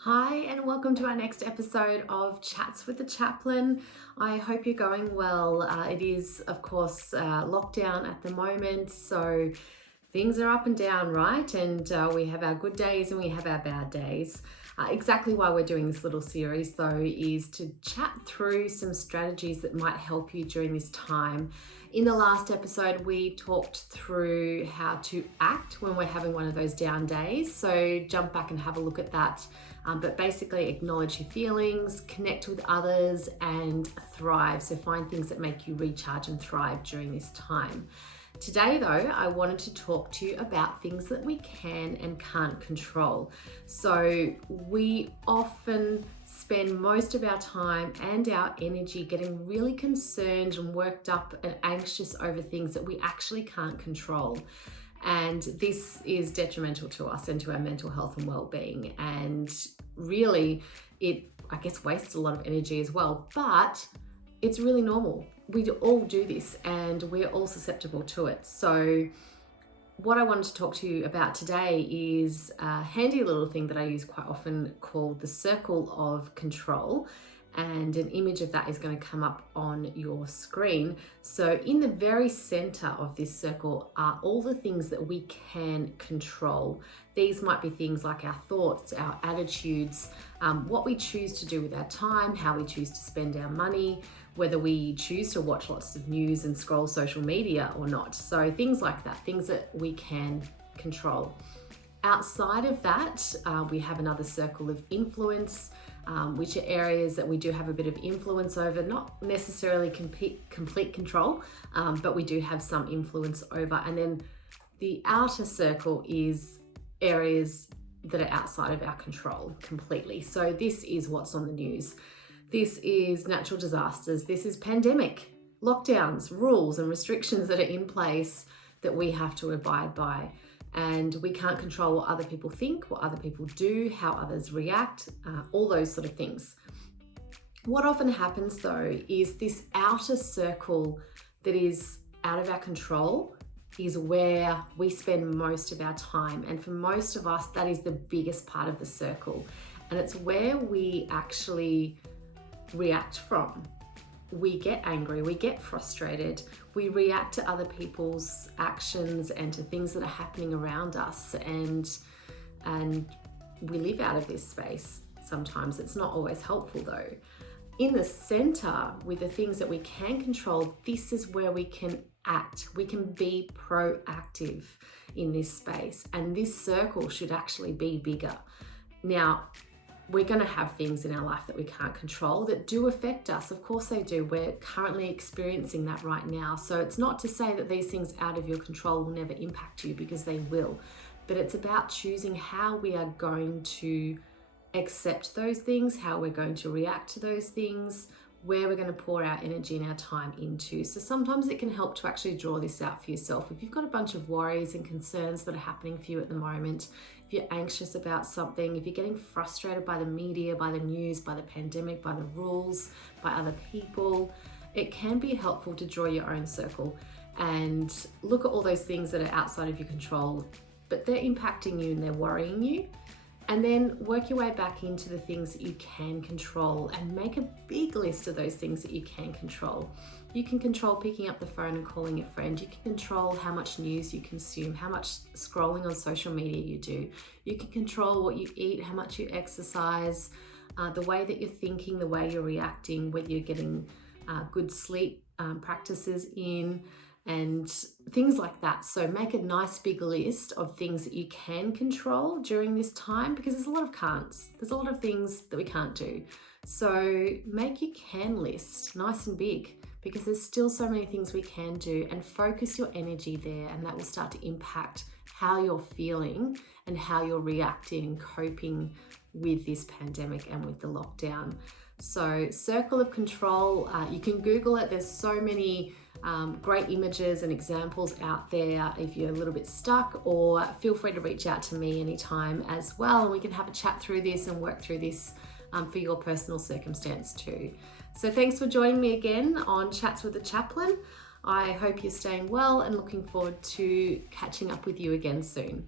Hi, and welcome to our next episode of Chats with the Chaplain. I hope you're going well. It is, of course, lockdown at the moment, so things are up and down, right? And we have our good days and we have our bad days. Exactly why we're doing this little series, though, is to chat through some strategies that might help you during this time. In the last episode, we talked through how to act when we're having one of those down days. So jump back and have a look at that. But basically acknowledge your feelings, connect with others, and thrive. So find things that make you recharge and thrive during this time. Today, though, I wanted to talk to you about things that we can and can't control. So we often spend most of our time and our energy getting really concerned and worked up and anxious over things that we actually can't control. And this is detrimental to us and to our mental health and well-being. And really, it, I guess, wastes a lot of energy as well. But it's really normal. We all do this and we're all susceptible to it. So what I wanted to talk to you about today is a handy little thing that I use quite often called the circle of control. And an image of that is going to come up on your screen. So in the very center of this circle are all the things that we can control. These might be things like our thoughts, our attitudes, what we choose to do with our time, how we choose to spend our money, whether we choose to watch lots of news and scroll social media or not. So things like that, things that we can control. Outside of that, we have another circle of influence, which are areas that we do have a bit of influence over, not necessarily complete control, but we do have some influence over. And then the outer circle is areas that are outside of our control completely. So this is what's on the news. This is natural disasters. This is pandemic, lockdowns, rules and restrictions that are in place that we have to abide by. And we can't control what other people think, what other people do, how others react, all those sort of things. What often happens though is this outer circle that is out of our control is where we spend most of our time. And for most of us, that is the biggest part of the circle. And it's where we actually react from. We get angry, we get frustrated, we react to other people's actions and to things that are happening around us, and we live out of this space. Sometimes it's not always helpful though. In the center, with the things that we can control, this is where we can act. We can be proactive in this space, and this circle should actually be bigger. Now, we're going to have things in our life that we can't control that do affect us. Of course they do. We're currently experiencing that right now. So it's not to say that these things out of your control will never impact you, because they will. But it's about choosing how we are going to accept those things, how we're going to react to those things, where we're going to pour our energy and our time into. So sometimes it can help to actually draw this out for yourself. If you've got a bunch of worries and concerns that are happening for you at the moment, if you're anxious about something, if you're getting frustrated by the media, by the news, by the pandemic, by the rules, by other people, it can be helpful to draw your own circle and look at all those things that are outside of your control, but they're impacting you and they're worrying you. And then work your way back into the things that you can control and make a big list of those things that you can control. You can control picking up the phone and calling a friend. You can control how much news you consume, how much scrolling on social media you do. You can control what you eat, how much you exercise, the way that you're thinking, the way you're reacting, whether you're getting good sleep practices in, and things like that. So make a nice big list of things that you can control during this time, because there's a lot of can'ts. There's a lot of things that we can't do. So make your can list nice and big, because there's still so many things we can do, and focus your energy there, and that will start to impact how you're feeling and how you're reacting and coping with this pandemic and with the lockdown. So circle of control, you can Google it. There's so many great images and examples out there if you're a little bit stuck, or feel free to reach out to me anytime as well, and we can have a chat through this and work through this for your personal circumstance too. So thanks for joining me again on Chats with the Chaplain. I hope you're staying well and looking forward to catching up with you again soon.